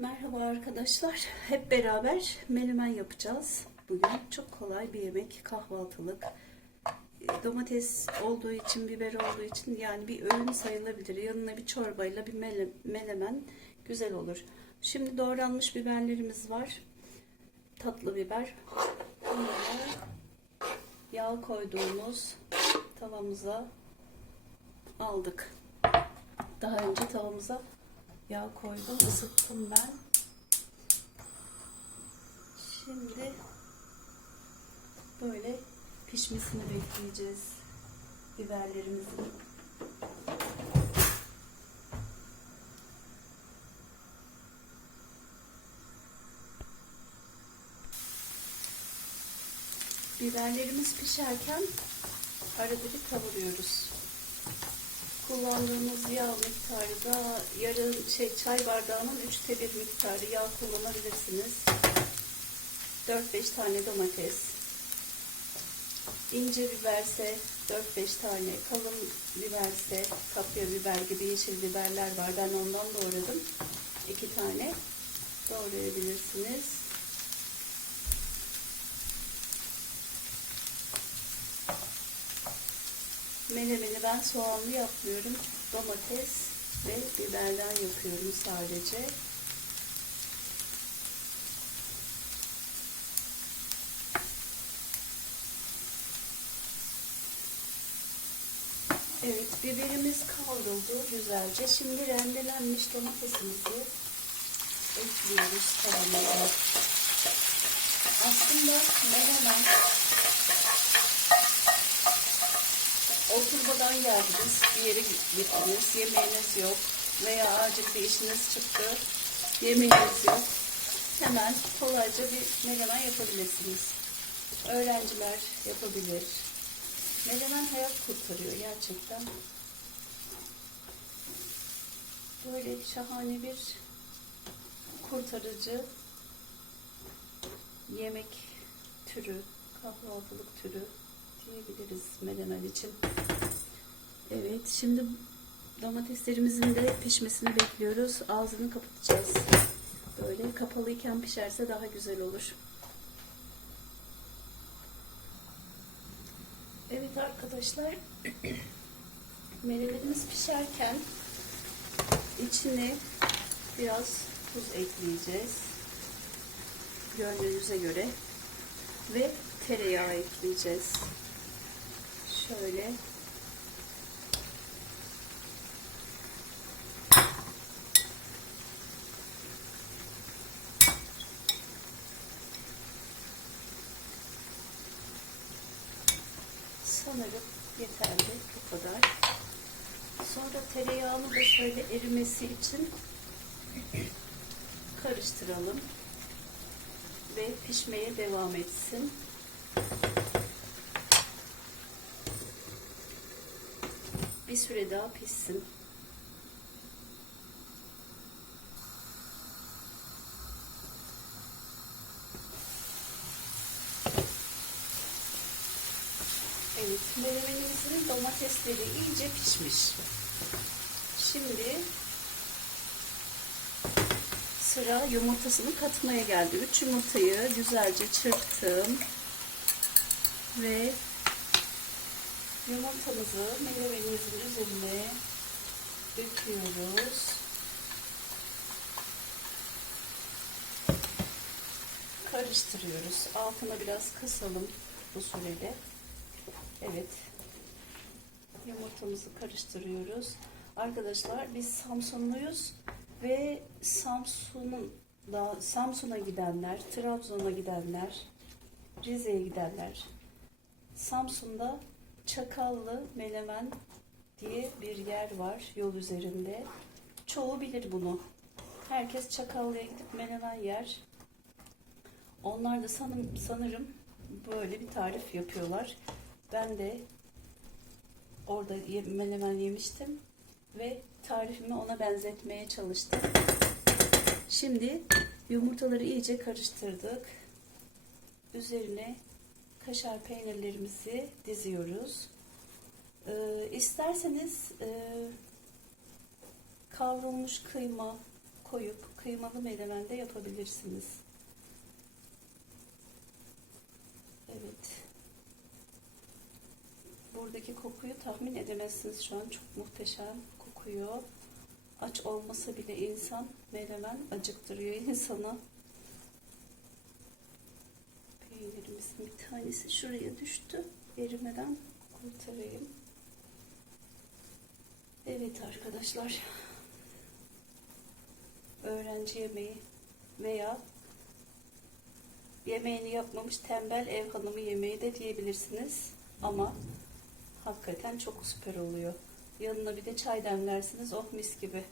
Merhaba arkadaşlar. Hep beraber menemen yapacağız. Bugün çok kolay bir yemek. Kahvaltılık. E, Domates olduğu için, biber olduğu için yani bir öğün sayılabilir. Yanına bir çorbayla bir menemen güzel olur. Şimdi doğranmış biberlerimiz var. Tatlı biber. Bunları yağ koyduğumuz tavamıza aldık. Daha önce tavamıza yağ koydum, ısıttım ben. Şimdi böyle pişmesini bekleyeceğiz biberlerimizin. Biberlerimiz pişerken arada bir kavuruyoruz. Kullandığımız yağ miktarı da yarım şey çay bardağının üçte bir miktarı yağ kullanabilirsiniz. 4-5 tane domates. İnce biberse 4-5 tane, kalın biberse kapya biber gibi yeşil biberler var. Ben ondan doğradım. 2 tane doğrayabilirsiniz. Menemeni ben soğanlı yapmıyorum. Domates ve biberden yapıyorum sadece. Evet, biberimiz kavruldu güzelce. Şimdi rendelenmiş domatesimizi ekliyoruz tavamıza. Aslında menemen oturmadan geldiniz, bir yere gittiniz, yemeğiniz yok veya acil işiniz çıktı, yemeğiniz yok. Hemen kolayca bir menemen yapabilirsiniz. Öğrenciler yapabilir. Menemen hayat kurtarıyor gerçekten. Böyle şahane bir kurtarıcı yemek türü, kahvaltılık türü diyebiliriz menemen için. Evet, şimdi domateslerimizin de pişmesini bekliyoruz. Ağzını kapatacağız. Böyle kapalıyken pişerse daha güzel olur. Evet arkadaşlar, menemenimiz pişerken içine biraz tuz ekleyeceğiz. Gönlünüze göre ve tereyağı ekleyeceğiz. Şöyle sanırım yeterli bu kadar. Sonra tereyağını da şöyle erimesi için karıştıralım ve pişmeye devam etsin. Bir süre daha pişsin. Evet, menemenimizin domatesleri iyice pişmiş. Şimdi sıra yumurtasını katmaya geldi. 3 yumurtayı güzelce çırptım. Ve yumurtamızı menemenimizin üzerine döküyoruz. Karıştırıyoruz. Altına biraz kısalım bu sürede. Evet. Yumurtamızı karıştırıyoruz. Arkadaşlar biz Samsunluyuz ve Samsun'un da Samsun'a gidenler, Trabzon'a gidenler, Rize'ye gidenler. Samsun'da Çakallı Menemen diye bir yer var yol üzerinde. Çoğu bilir bunu. Herkes Çakallı'ya gidip menemen yer. Onlar da sanırım, sanırım böyle bir tarif yapıyorlar. Ben de orada menemen yemiştim ve tarifimi ona benzetmeye çalıştım. Şimdi yumurtaları iyice karıştırdık. Üzerine kaşar peynirlerimizi diziyoruz. Ee, isterseniz e, kavrulmuş kıyma koyup kıymalı menemen de yapabilirsiniz. Evet. Buradaki kokuyu tahmin edemezsiniz şu an. Çok muhteşem kokuyor. Aç olmasa bile insan menemen acıktırıyor insanı. Tanesi şuraya düştü. Erimeden kurtarayım. Evet arkadaşlar. Öğrenci yemeği veya yemeğini yapmamış tembel ev hanımı yemeği de diyebilirsiniz. Ama hakikaten çok süper oluyor. Yanına bir de çay demlersiniz. Oh mis gibi.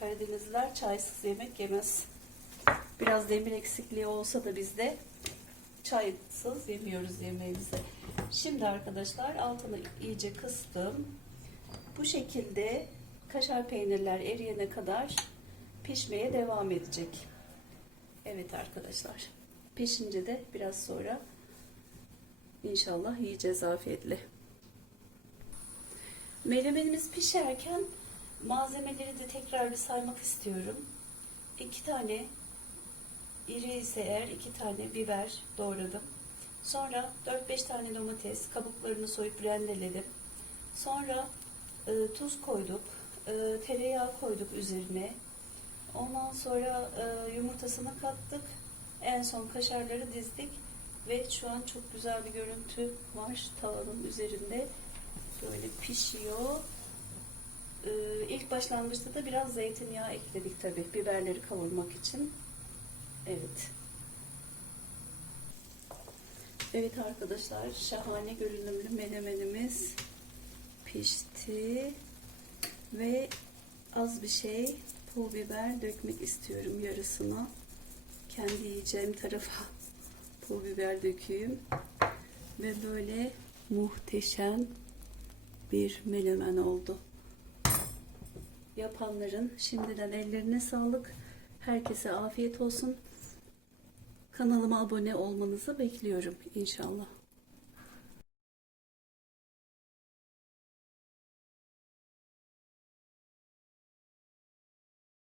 Karadenizliler çaysız yemek yemez. Biraz demir eksikliği olsa da bizde çaysız yemiyoruz yemeğimizi. Şimdi arkadaşlar altını iyice kıstım. Bu şekilde kaşar peynirler eriyene kadar pişmeye devam edecek. Evet arkadaşlar. Pişince de biraz sonra inşallah yiyeceğiz afiyetle. Menemenimiz pişerken malzemeleri de tekrar bir saymak istiyorum. İki tane iri ise eğer iki tane biber doğradım. Sonra 4-5 tane domates kabuklarını soyup rendeledim. Sonra e, tuz koyduk, e, tereyağı koyduk üzerine. Ondan sonra e, yumurtasını kattık. En son kaşarları dizdik ve şu an çok güzel bir görüntü var tavanın üzerinde. Böyle pişiyor. E, ilk başlangıçta da biraz zeytinyağı ekledik tabi biberleri kavurmak için. Evet. Evet arkadaşlar şahane görünümlü menemenimiz pişti ve az bir şey pul biber dökmek istiyorum yarısına. Kendi yiyeceğim tarafa pul biber dökeyim ve böyle muhteşem bir menemen oldu. Yapanların şimdiden ellerine sağlık. Herkese afiyet olsun Kanalıma abone olmanızı bekliyorum inşallah.